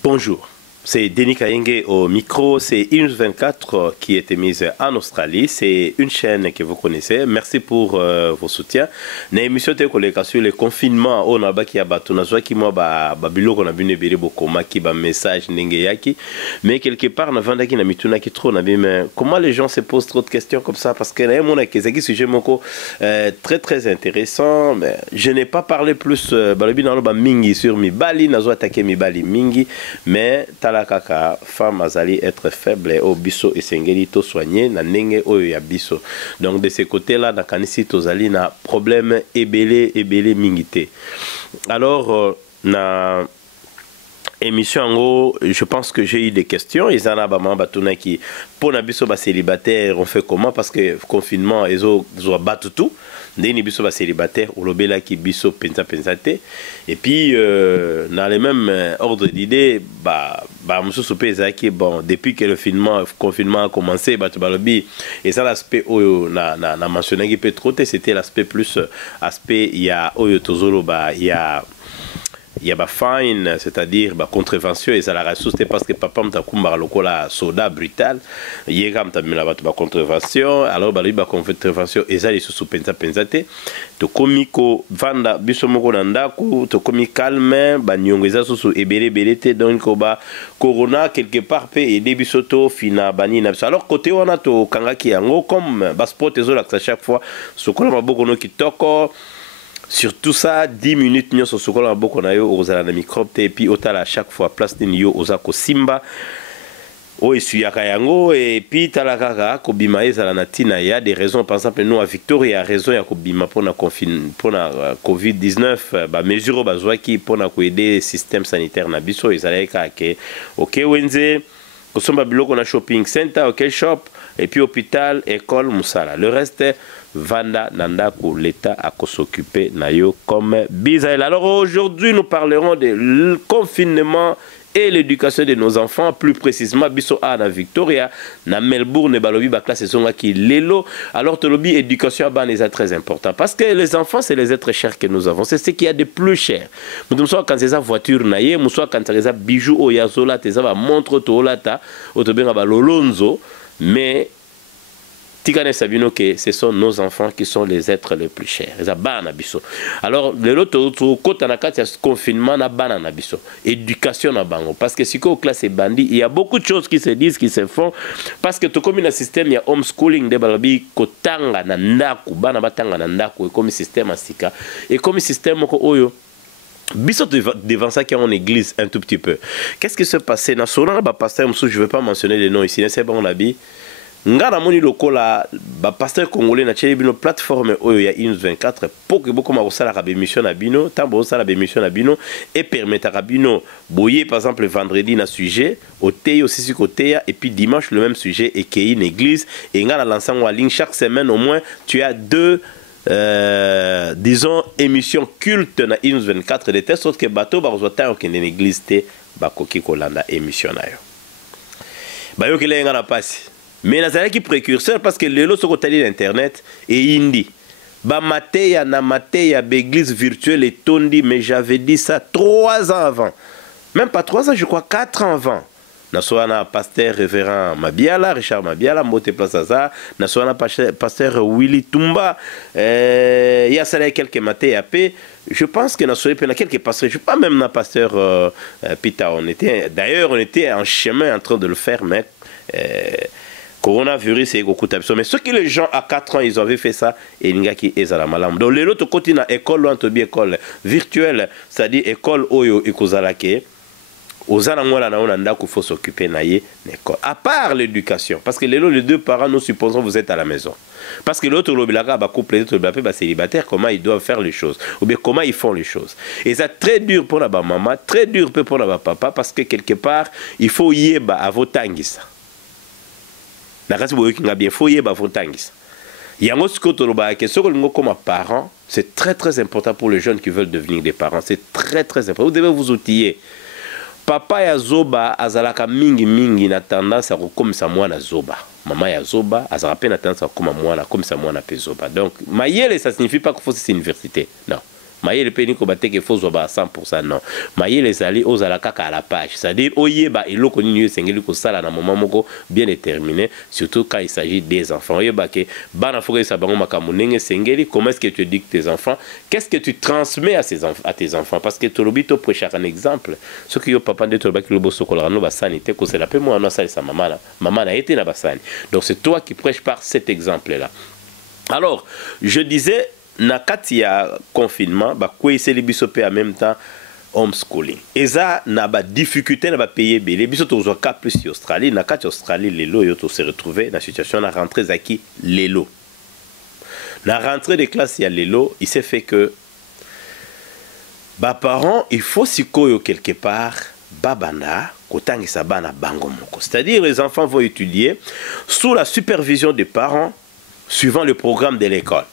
Bonjour, c'est Denis Kayenge au micro. C'est News 24 qui a été mise en Australie. C'est une chaîne que vous connaissez. Merci pour vos soutiens. Na émission te koleka sur le confinement on a baki abatu na zwa ki mo ba biloko na bine bere bokoma ki ba message ndenge yaki. Mais quelque part na vanda ki na mituna ki trop na mais comment les gens se posent trop de questions comme ça parce que na mon akezaki sujet moko très intéressant. Mais je n'ai pas parlé plus balobi na ba mingi sur mi bali na zwa attaquer mi bali mingi mais kaka femme azali être faible au biso et sengeli to soigner na nenge oyo ya biso. Donc de ce côté là na kanisi tozali na problème ebele mingité. Alors na émission en gros, je pense que j'ai eu des questions. Ils en ont battu qui pour na biso ba célibataire on fait comment parce que confinement ils ont battu tout. Ndeni biso ba célibataire ou lobela qui biso pensate et puis dans les mêmes ordre d'idée bah monsieur Soupé qui bon depuis que le confinement a commencé bah tu balobi et ça l'aspect na mentionné qui peut trop c'était l'aspect plus aspect il y a oyo tozolo bah il y a ba fine c'est-à-dire ba contravention et ça la ressource parce que papa mtakumba lokola soda brutal yega mtamila ba contravention alors ba liba contravention et ça les sous pensate to komiko vanda biso moko na ndaku to komi calme ba nyongeza sous ebele donc ba corona quelque part pe aider biso to fina bani na alors côté on a to kangaki yango comme ba sport ezo à chaque fois sokola maboko no kitoko. Sur tout ça, 10 minutes, nous sommes sur le beaucoup de microbes et puis à chaque fois place de nous aux simba. Oh, et puis talakaka kobima ezala natina il y a des raisons par exemple nous à Victoria raison ya kobima pour la COVID-19 ba mesure bazwa ki pour na aider système sanitaire na biso ezala ka ke OK wenze kosomba biloko na shopping center OK shop et puis hôpital école musala le reste vanda nandako l'état a s'occuper nayo comme bisaïl. Alors aujourd'hui nous parlerons de confinement et l'éducation de nos enfants, plus précisément biso a na Victoria na Melbourne balobi ba classe zonga ki lelo. Alors tolobi éducation ban est très important parce que les enfants c'est les êtres chers que nous avons, c'est ce qu'il y a de plus cher. Nous sommes quand c'est ça voiture na ye, nous sommes quand c'est ça bijoux o yazola te ça va montre to lata o to benga ba lolonzo mais Sabino que ce sont nos enfants qui sont les êtres les plus chers. Alors, le confinement na banana biso, éducation na bango. Parce que si on classe bandit, il y a beaucoup de choses qui se disent, qui se font. Parce que tout comme un système, il y a homeschooling de balabi kotanga na ndaku, bana batanga na ndaku, et comme système asika, et comme système oyo. Biso devant ça qui est en église un tout petit peu. Qu'est-ce qui se passait dans ce pasteur, je ne vais pas mentionner les noms ici, c'est bon l'habit. Ngara moni lokola ba pasteur congolais na tcheli bino plateforme oyo ya News 24 pour que beaucoup ma sala ka émission na bino tambo sala ba émission na bino et permettre à bino boyer par exemple le vendredi na sujet au thé aussi sur côté et puis dimanche le même sujet et qui une église et ngara l'ensemble en ligne chaque semaine au moins tu as deux disons émissions cultes na News 24 de telle sorte que bateau ba rozota que une église té ba koki kolanda émission na yo ba yo kele ngara passe. Mais nazala qui précurseur parce que les lots sont côté d'internet et hindi. Ba mateya na mateya l'église virtuelle et tondi mais j'avais dit ça 3 ans avant. Même pas 3 ans, je crois 4 ans avant. Naswana pasteur révérend Mabiala, Richard Mabiala, Mote Plaza, Naswana pasteur Willy Tumba, il y a ça quelques mateya p. Je pense que Naswana quelques pasteurs, je ne sais pas même na pasteur Pita, d'ailleurs on était en chemin en train de le faire mais coronavirus et beaucoup de mais ce que les gens à 4 ans ils avaient fait ça et l'ingaki ezala malam donc les autres côté na école antobi école virtuelle c'est-à-dire école oyo ikozalake ozala ngwala na onda ko faut s'occuper na ye école à part l'éducation parce que les deux parents nous supposons vous êtes à la maison parce que l'autre lobilaka ba couple ba célibataire comment ils doivent faire les choses ou bien comment ils font les choses et ça très dur pour la maman très dur pour la papa parce que quelque part il faut yeba à vos tangisa. Comme parent, c'est très important pour les jeunes qui veulent devenir des parents. C'est très important. Vous devez vous outiller. Papa ya zoba azalaka mingi na tendance à comme ça moi na zoba. Maman ya zoba azalaka na tendance à comme moi na pe zoba. Donc mayele ça signifie pas qu'il faut c'est université. Non. mayele pe niko bateke faut ba 100% non mayele ezali ozala kaka à la page, c'est-à-dire oyeba eloko nini yo sengeli ko sala na moment moko bien déterminé, surtout quand il s'agit des enfants. Oyeba ke bana foka sa bango makambo ndenge sengeli, comment est-ce que tu éduques tes enfants, qu'est-ce que tu transmets à tes enfants, parce que tolobi to prêcher un exemple ce que yo papa de toloba ki lobo sokola no ba sanité ko c'est la pe moi na sala sa maman a été na basani. Donc c'est toi qui prêches par cet exemple là. Alors je disais na kati ya confinement ba kweseli biso pe en même temps homeschooling eza na ba difficulté na ba payer belé biso to zo ka plus Australie na kati Australie lelo yo to se retrouver na situation na rentrée zaki lelo la rentrée des classes ya lelo il s'est fait que ba parents il faut sikoyo quelque part babana kotangisa bana bango moko, c'est-à-dire les enfants vont étudier sous la supervision des parents suivant le programme de l'école.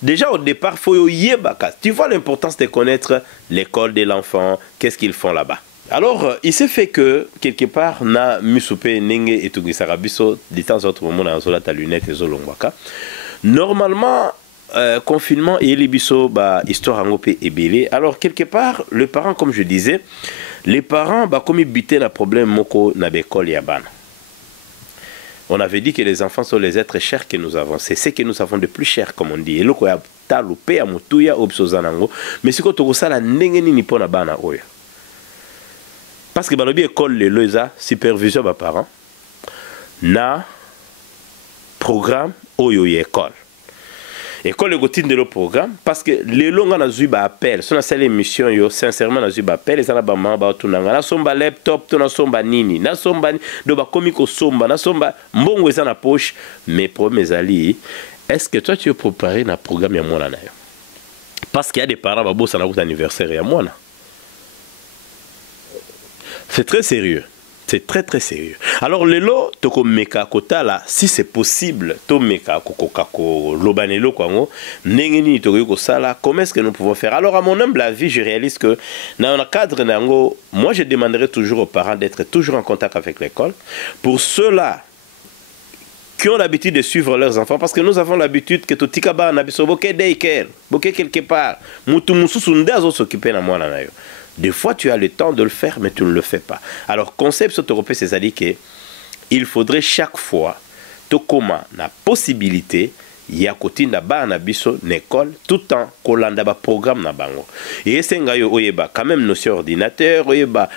Déjà au départ, tu vois l'importance de connaître l'école de l'enfant, qu'est-ce qu'ils font là-bas. Alors, il s'est fait que, quelque part, na musupe nenge et tugisarabiso, de temps en temps, on a ta lunette et zolongwaka. Normalement, confinement et libiso, histoire en opé et belé. Alors, quelque part, le parent, comme je disais, les parents, comme ils bitaient le problème moko na bekol yabana. On avait dit que les enfants sont les êtres chers que nous avons. C'est ce que nous avons de plus cher, comme on dit. Et le quoi talupé à mutuya obsozanango. Mais ce que tu as la nengeni ni pona bana oya. Parce que balobi école les loza supervision ba parents na programme oyo école. École le gotine de le programme parce que les longs na zuba appel. Son c'est l'émission yo sincèrement na zuba appel les ba mama ba tunanga na somba laptop to na somba nini na somba do ba komiko somba na somba mbongo eza na poche mais problème ezali est-ce que toi tu es préparé na programme ya mwana na yo parce qu'il y a des parents ba bossa na ko anniversaire ya mwana. C'est très sérieux. C'est très très sérieux. Alors le lot toko meka kota là si c'est possible to meka kokokako lobanelo kwango nengeni toko ko sala comment est-ce que nous pouvons faire. Alors à mon humble avis je réalise que dans le cadre nango moi je demanderai toujours aux parents d'être toujours en contact avec l'école pour ceux-là qui ont l'habitude de suivre leurs enfants parce que nous avons l'habitude que tout tikaba na biso boke daycare boke quelque part mutu mususu ndazo s'occuper na mwana na yo. Des fois, tu as le temps de le faire, mais tu ne le fais pas. Alors, concept européen, c'est-à-dire qu'il faudrait chaque fois, tout comme la possibilité, il y a côté na ba na biso l'école tout en kolanda ba programme na bango. Et c'est oyeba quand même notion ordinateur, oyeba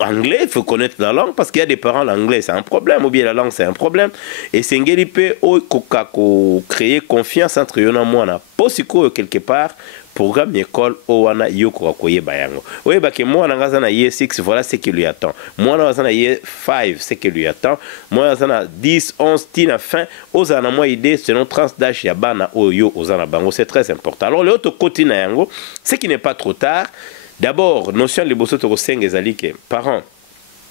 anglais, il faut connaître la langue parce qu'il y a des parents l'anglais c'est un problème ou bien la langue c'est un problème. Et c'est ngeli pe o créer confiance entre yona mwana posiko quelque part programme école owana yoko koyeba yango. Oyeba ke mwana ngaza na year 6 voilà ce qui lui attend. Mwana ngaza na year 5 ce qui lui attend. Mwana ngaza na 10 11 tina fin ozana moi idée selon tranche d'âge ya bana oyo ozana bango c'est très important. Alors le autre côté na yango ce qui n'est pas trop tard. D'abord notion de bosso to senga ezali ke parents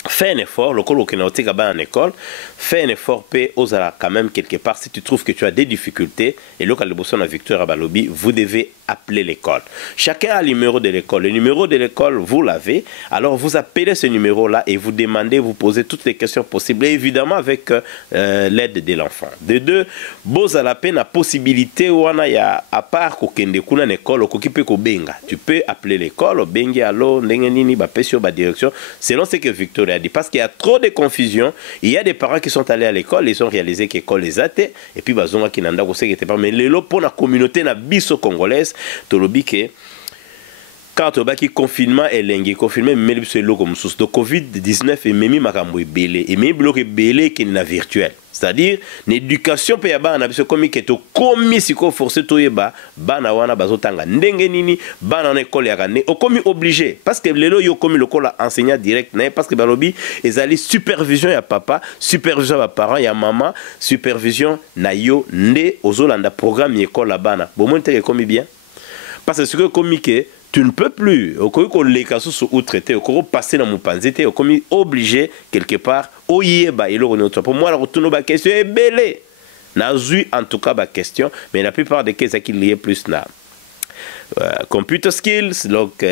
fais un effort, le colo qui en école, fais un effort, paix aux quand même quelque part. Si tu trouves que tu as des difficultés, et local de Bosson à Victor Abalobi, vous devez appeler l'école. Chacun a le numéro de l'école. Le numéro de l'école, vous l'avez. Alors vous appelez ce numéro-là et vous demandez, vous posez toutes les questions possibles, et évidemment avec l'aide de l'enfant. De deux, vous à la peine la possibilité où on a à part qu'au kuna l'école, au benga. Tu peux appeler l'école, au benga allo, n'engenini, ba pesio, ba direction, selon ce que Victor a dit. Parce qu'il y a trop de confusion. Il y a des parents qui sont allés à l'école, ils ont réalisé que l'école les a été, et puis bazonga qui n'anda aussi pas. Mais le lot pour la communauté na biso congolaise, tolobi ke quand on baki confinement et lengi confinement mais c'est lo comme sous de Covid-19 et memi makambo belé et même bloqué belé qui na virtuel. C'est-à-dire l'éducation pe ya bana biso komi ke to komi siko forcer to yeba bana wana bazotanga ndenge nini bana na école ya kané o komi obligé parce que lelo yo komi lokola enseignant direct na parce que balobi ezali supervision ya papa supervision ya parents ya maman supervision na yo nde ozolanda programme école la bana bon monte ke komi bien parce que ce que komi ke tu ne peux plus, au cas où les cas sont traité, au cas où passer dans mon panzité, au cas où obligé quelque part, au yeba, il est pour moi la retourne la question est belle. N'a eu en tout cas la question, mais la plupart des cas qui lient plus là. computer skills, donc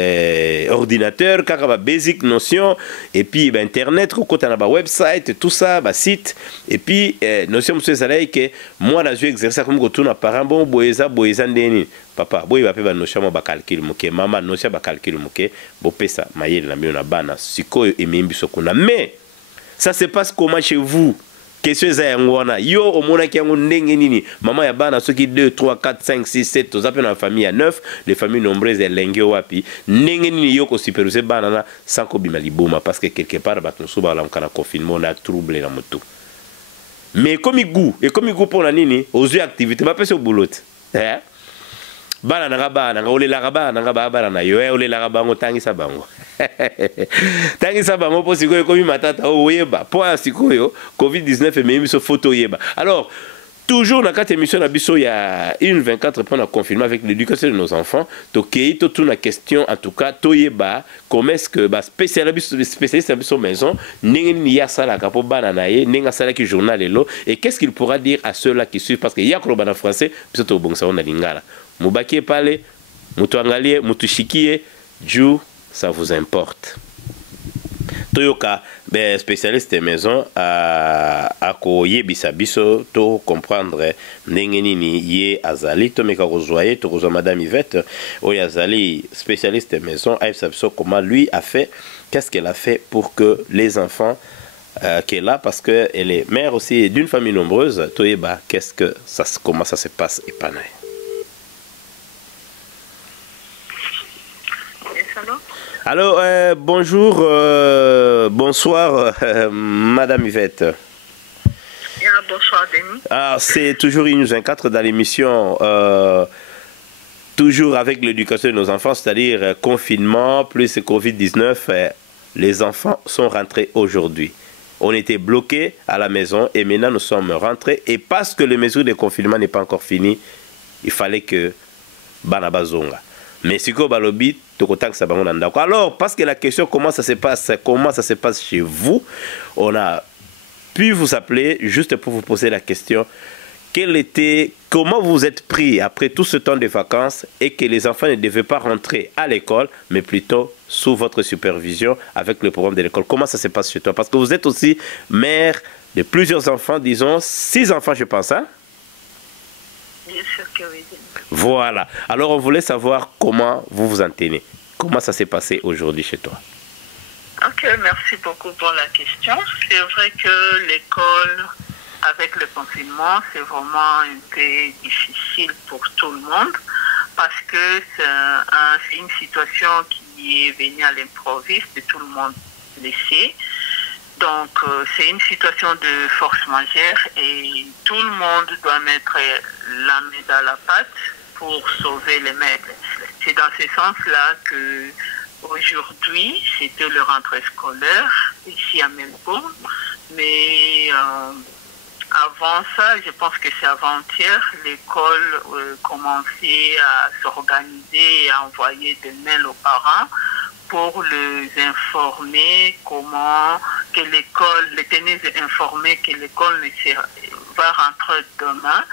ordinateur, kaka basic notion, et puis internet, quand on a un website, tout ça, site, et puis notion monsieur Zalaï que moi là je exerce comme quand on a parent bon boyeza ndeni papa boy va faire notion ba calcul moke maman notion ba calcul moke bo pesa mayel na miona bana sikoyo emimbi sokuna mais ça se passe comment chez vous? Question za yangwana yo omona ki yango ndenge nini mama ya bana soki 2 3 4 5 6 7 to zape na famille ya 9 les familles nombreuses elenge wapi ndenge nini yo ko superviser bana na sans ko bima liboma parce que quelque part ba konso ba la mkana confinement na trouble na moto mais comme goût et comme goût pour la nini aux yeux activité ba pese au boulot bana nga ole la bana nga bana na yo ole la bango tangisa bango tangisa bango po sikoyo komi matata o yeba po sikoyo covid-19 même so photo yeba alors toujours dans cette émission na biso ya 1/24 pour la confirmer avec l'éducation de nos enfants to kei to tuna question en tout cas to yeba comment est-ce que spécialiste biso maison ningeni ya sala ka po bana na ye ninga sala ki journal elo et qu'est-ce qu'il pourra dire à ceux-là qui suivent parce que ya ko bana français biso to bongsa on a lingala mubaki pale mutu angalie mutu shikie juu ça vous importe. Toyoka spécialiste maison à ko yebisa biso to comprendre ndenge nini ye azali to meka kozoye to kozo madame Yvette oyo azali spécialiste maison a biso comment lui a fait qu'est-ce qu'elle a fait pour que les enfants qu'elle a parce que elle est mère aussi d'une famille nombreuse toyeba qu'est-ce que ça comment ça se passe et pas. Alors, bonjour, bonsoir, Madame Yvette. Bonsoir, Denis. Ah, c'est toujours une 24 dans l'émission, toujours avec l'éducation de nos enfants, c'est-à-dire confinement plus Covid-19. Les enfants sont rentrés aujourd'hui. On était bloqués à la maison et maintenant nous sommes rentrés. Et parce que les mesures de confinement n'est pas encore finies, il fallait que Banabazonga. Mais si vous avez alors, parce que la question comment ça se passe chez vous, on a pu vous appeler juste pour vous poser la question comment vous êtes pris après tout ce temps de vacances et que les enfants ne devaient pas rentrer à l'école, mais plutôt sous votre supervision avec le programme de l'école. Comment ça se passe chez toi? Parce que vous êtes aussi mère de plusieurs enfants, disons 6 enfants je pense, hein? Bien sûr que oui. Voilà. Alors, on voulait savoir comment vous vous en tenez. Comment ça s'est passé aujourd'hui chez toi? Ok, merci beaucoup pour la question. C'est vrai que l'école, avec le confinement, c'est vraiment un peu difficile pour tout le monde parce que c'est une situation qui est venue à l'improviste et tout le monde le sait. Donc, c'est une situation de force majeure et tout le monde doit mettre la main dans la pâte pour sauver les meubles. C'est dans ce sens-là que aujourd'hui, c'était le rentrée scolaire ici à Melbourne. Mais avant ça, je pense que c'est avant-hier, l'école commençait à s'organiser et à envoyer des mails aux parents pour les informer que l'école, les tenir informés que l'école va rentrer demain,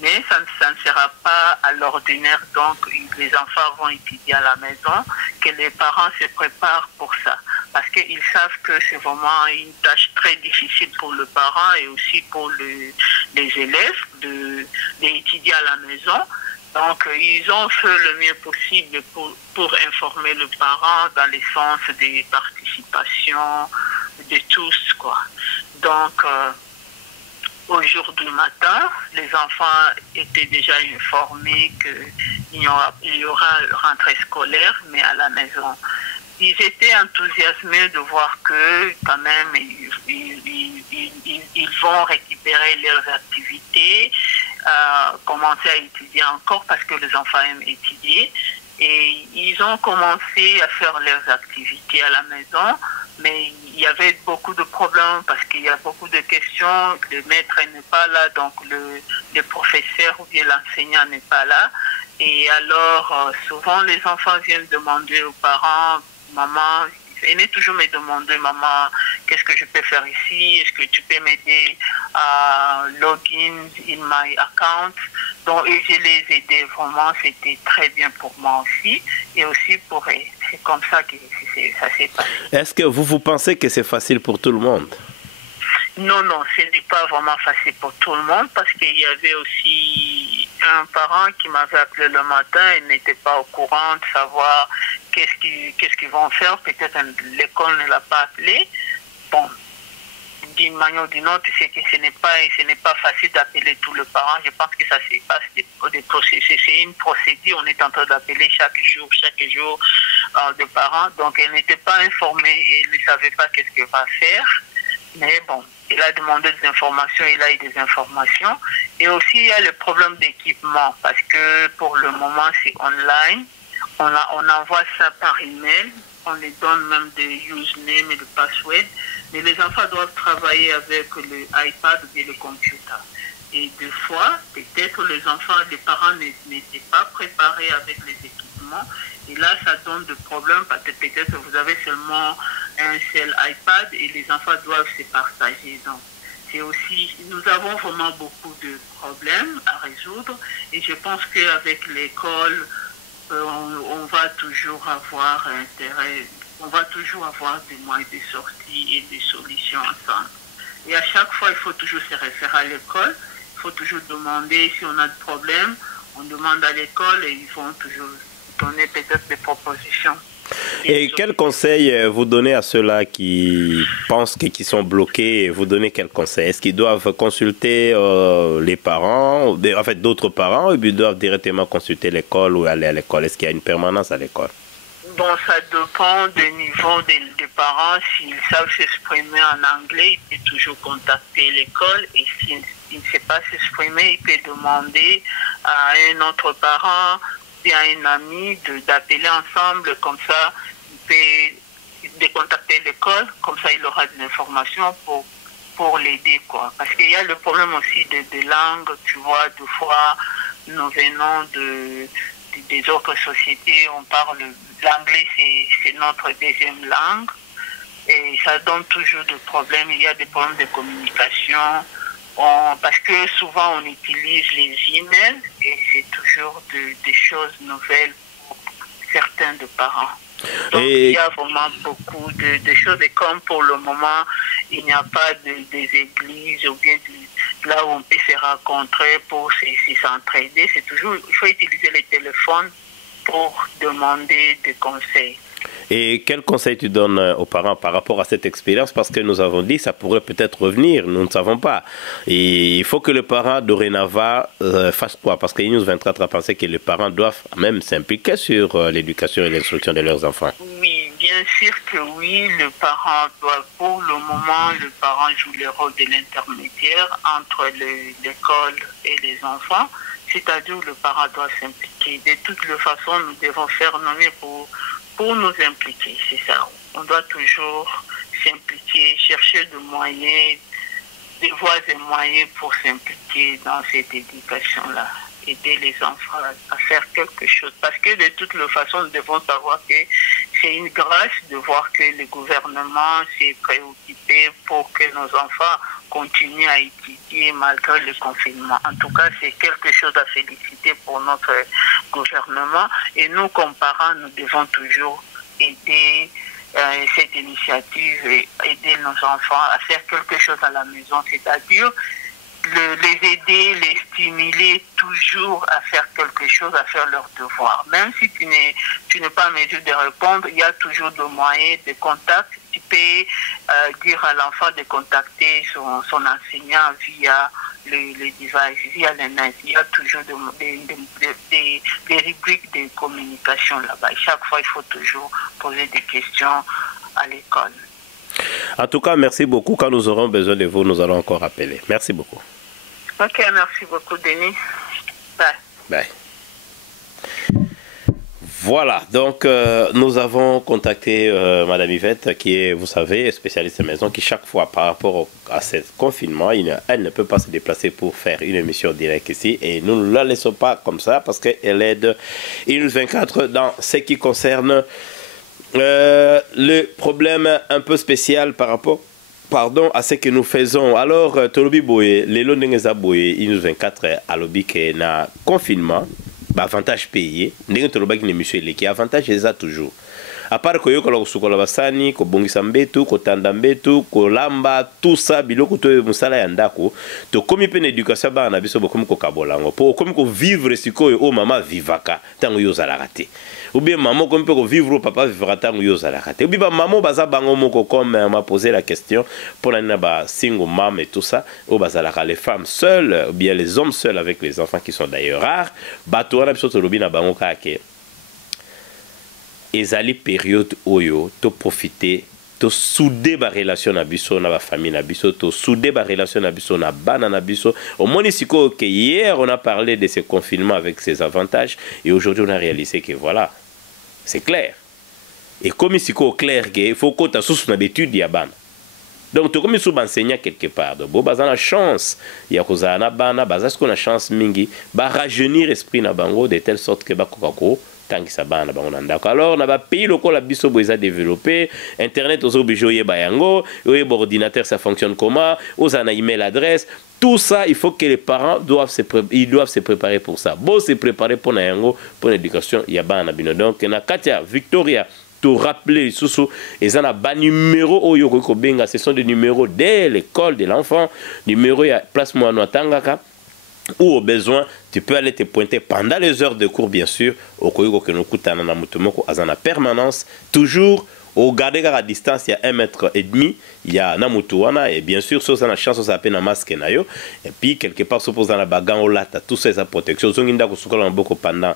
mais ça ne sera pas à l'ordinaire, donc les enfants vont étudier à la maison, que les parents se préparent pour ça, parce qu'ils savent que c'est vraiment une tâche très difficile pour le parent et aussi pour les élèves d'étudier à la maison. Donc, ils ont fait le mieux possible pour informer le parent dans le sens des participations de tous, quoi. Donc, aujourd'hui matin, les enfants étaient déjà informés qu'il y aura rentrée scolaire, mais à la maison. Ils étaient enthousiasmés de voir que, quand même, ils vont récupérer leurs activités, commencer à étudier encore parce que les enfants aiment étudier. Et ils ont commencé à faire leurs activités à la maison, mais il y avait beaucoup de problèmes parce qu'il y a beaucoup de questions. Le maître n'est pas là, donc le professeur ou bien l'enseignant n'est pas là. Et alors, souvent, les enfants viennent demander aux parents, maman, venez toujours me demander, maman, qu'est-ce que je peux faire ici? Est-ce que tu peux m'aider à login in my account? Donc, et je les aidais vraiment, c'était très bien pour moi aussi, et aussi pour eux. C'est comme ça que ça s'est passé. Est-ce que vous pensez que c'est facile pour tout le monde? Non, non, ce n'est pas vraiment facile pour tout le monde parce qu'il y avait aussi un parent qui m'avait appelé le matin, il n'était pas au courant de savoir qu'est-ce qu'ils vont faire. Peut-être l'école ne l'a pas appelé. Bon, d'une manière ou d'une autre, tu sais que ce n'est pas facile d'appeler tous les parents. Je pense que ça se passe des processus. C'est une procédure. On est en train d'appeler chaque jour des parents. Donc, elle n'était pas informée et elle ne savait pas qu'est-ce qu'elle va faire. Mais bon, il a demandé des informations, il a eu des informations. Et aussi, il y a le problème d'équipement, parce que pour le moment, c'est online. On envoie ça par email, on les donne même des username et des passwords. Mais les enfants doivent travailler avec le iPad ou bien le computer. Et des fois, peut-être les parents n'étaient pas préparés avec les équipements. Et là, ça donne des problèmes parce que peut-être vous avez seulement un seul iPad et les enfants doivent se partager. Donc, c'est aussi, nous avons vraiment beaucoup de problèmes à résoudre et je pense qu'avec l'école, on va toujours avoir intérêt, on va toujours avoir des moyens de sortie et des solutions ensemble. Et à chaque fois, il faut toujours se référer à l'école, il faut toujours demander si on a des problèmes, on demande à l'école et ils vont toujours donner peut-être des propositions. Et quel conseil vous donnez à ceux-là qui pensent qu'ils sont bloqués? Vous donnez quel conseil? Est-ce qu'ils doivent consulter les parents, en fait d'autres parents, ou ils doivent directement consulter l'école ou aller à l'école? Est-ce qu'il y a une permanence à l'école? Bon, ça dépend du niveau des parents. S'ils savent s'exprimer en anglais, ils peuvent toujours contacter l'école. Et s'ils ne savent pas s'exprimer, ils peuvent demander à un autre parent, bien un ami, d'appeler ensemble. Comme ça, il peut contacter l'école. Comme ça, il aura des informations pour l'aider, quoi. Parce qu'il y a le problème aussi de langue. Tu vois, des fois, nous venons des autres sociétés, on parle l'anglais, c'est notre deuxième langue et ça donne toujours des problèmes. Il y a des problèmes de communication parce que souvent on utilise les emails et c'est toujours des choses nouvelles pour certains des parents. Donc il y a vraiment beaucoup de choses et comme pour le moment il n'y a pas des églises ou bien là où on peut se rencontrer pour s'entraider, c'est toujours, il faut utiliser les téléphones pour demander des conseils. Et quel conseil tu donnes aux parents par rapport à cette expérience? Parce que nous avons dit que ça pourrait peut-être revenir, nous ne savons pas. Et il faut que le parent dorénavant fasse quoi? Parce que News 24 a pensé que les parents doivent même s'impliquer sur l'éducation et l'instruction de leurs enfants. Oui, bien sûr que oui, le parent doit, pour le moment, le parent joue le rôle de l'intermédiaire entre l'école et les enfants. C'est-à-dire le parent doit s'impliquer. De toutes les façons, nous devons faire nommer pour nous impliquer, c'est ça. On doit toujours s'impliquer, chercher des moyens, des voies et moyens pour s'impliquer dans cette éducation-là. Aider les enfants à faire quelque chose. Parce que de toutes les façons, nous devons savoir que c'est une grâce de voir que le gouvernement s'est préoccupé pour que nos enfants continuent à étudier malgré le confinement. En tout cas, c'est quelque chose à féliciter pour notre gouvernement. Et nous, comme parents, nous devons toujours aider cette initiative et aider nos enfants à faire quelque chose à la maison, c'est-à-dire les aider, les stimuler toujours à faire quelque chose, à faire leur devoir. Même si tu n'es pas en mesure de répondre, il y a toujours des moyens de contact. Tu peux dire à l'enfant de contacter son enseignant via les devices, via le net. Il y a toujours des rubriques de communication là-bas. Chaque fois, il faut toujours poser des questions à l'école. En tout cas, merci beaucoup. Quand nous aurons besoin de vous, nous allons encore appeler. Merci beaucoup. Ok, merci beaucoup, Denis. Bye. Bye. Voilà, donc nous avons contacté Madame Yvette, qui est, vous savez, spécialiste maison, qui chaque fois, par rapport à ce confinement, elle ne peut pas se déplacer pour faire une émission directe ici. Et nous ne la laissons pas comme ça, parce qu'elle aide News 24 dans ce qui concerne le problème un peu spécial par rapport pardon, à ce que nous faisons. Alors, Tolobi Boye, les Londres Boye, il nous 24 à l'obi que na confinement, avantage payé, n'est Toloba qui n'est monsieur qui avantage les a toujours. À part que yoko la kusukola basani, ko bongisa mbetu, ko tanda mbetu, ko lamba, tout ça, biloko to musala ya ndako, to komi pe na éducation ba na biso bokomi ko kabolango, po komi ko vivre sikoyo o mama vivaka, tango yo zalaka te. Ou bien maman comme peut vivre papa vivra tango yo zalaka te. Ou bien maman baza bango moko comme m'a posé la question pour na ba single mom et tout ça, ou bazalaka les femmes seules, ou bien les hommes seuls avec les enfants qui sont d'ailleurs rares, bato wana biso to lobi na bango kake. Ezali période oyo to profiter to souder ba relation na biso na ba famille na biso to souder ba relation na biso na bana na biso au moins siko que hier on a parlé de ce confinement avec ses avantages et aujourd'hui on a réalisé que voilà c'est clair et comme siko clair que il faut qu'on ta sous na étude ya bana donc to comme sous enseignant quelque part donc bo bazana chance ya kozana bana bazasko na chance mingi ba rajeunir esprit na bango de telle sorte que ba kokako tant que ça bana bango ndako alors na ba pays lokola biso boza développé internet aux obligés yeba yango et ordinateur ça fonctionne comment aux ana email adresse tout ça il faut que les parents doivent se préparer pour ça bon se préparer pour na yango pour l'éducation ya bana bino donc na Katia Victoria to rappeler sous et ça na ba numéro oyo ko benga ce sont des numéros dès l'école de l'enfant numéro ya place moi no tangaka ou au besoin, tu peux aller te pointer pendant les heures de cours, bien sûr, au Koyoko que nous coûtons en a permanence, toujours au garder à distance, il y a 1,5 mètre, il y a Namutuana, et bien sûr, si on a la chance, on s'appelle un masque, et puis quelque part, si on a la bagan au lata, tout ça, sa protection, on a beaucoup pendant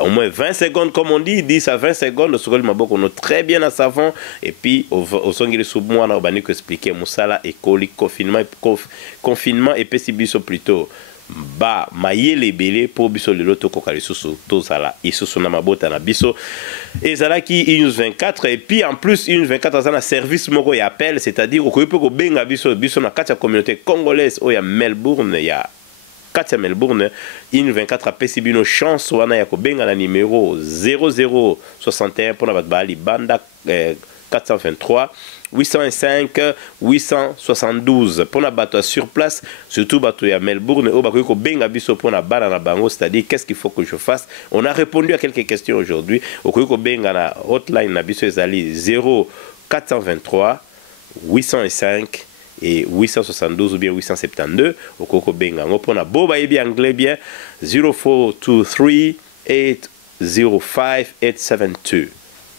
au moins 20 secondes, comme on dit, 10 à 20 secondes, on a très bien à savon, et puis, au son de sous-moi, on a expliqué, Moussala, école, confinement, et puis, plutôt. Ba mayele belé pour biso le loto kokali susu tozala isusu na mabota na biso ezala ki une 24 et puis en plus une 24 za na service moko ya appel c'est-à-dire ko peut ko benga biso na kati ya communauté congolaise o ya Melbourne ya kati ya Melbourne une 24 a pesi bino chance wana ya ko benga na numéro 0061 pour na bali banda 423 805 872 pour la bateau sur place surtout bateau à Melbourne au bateau benga biso pour la bana na bango c'est-à-dire qu'est-ce qu'il faut que je fasse on a répondu à quelques questions aujourd'hui au ko benga na hotline na biso ezali 0423 805 et 872 ou bien 872 au ko benga pour na boba bien anglais bien 0423 805 872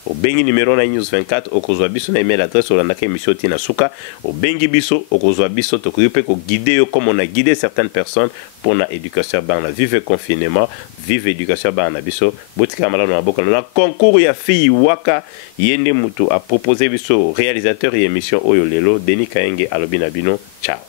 au bengi numéro na news 24 au kozwa biso na email adresse au ndaka émission tina suka au bengi biso au kozwa biso to ko ko guider comme on a guidé certaines personnes pour na éducation ba na vivre confinement vivre éducation ba na biso botika malano na boka na concours ya fille waka yende mutu a proposé biso réalisateur et émission oyo lelo Denis Kaenge alobina bino ciao.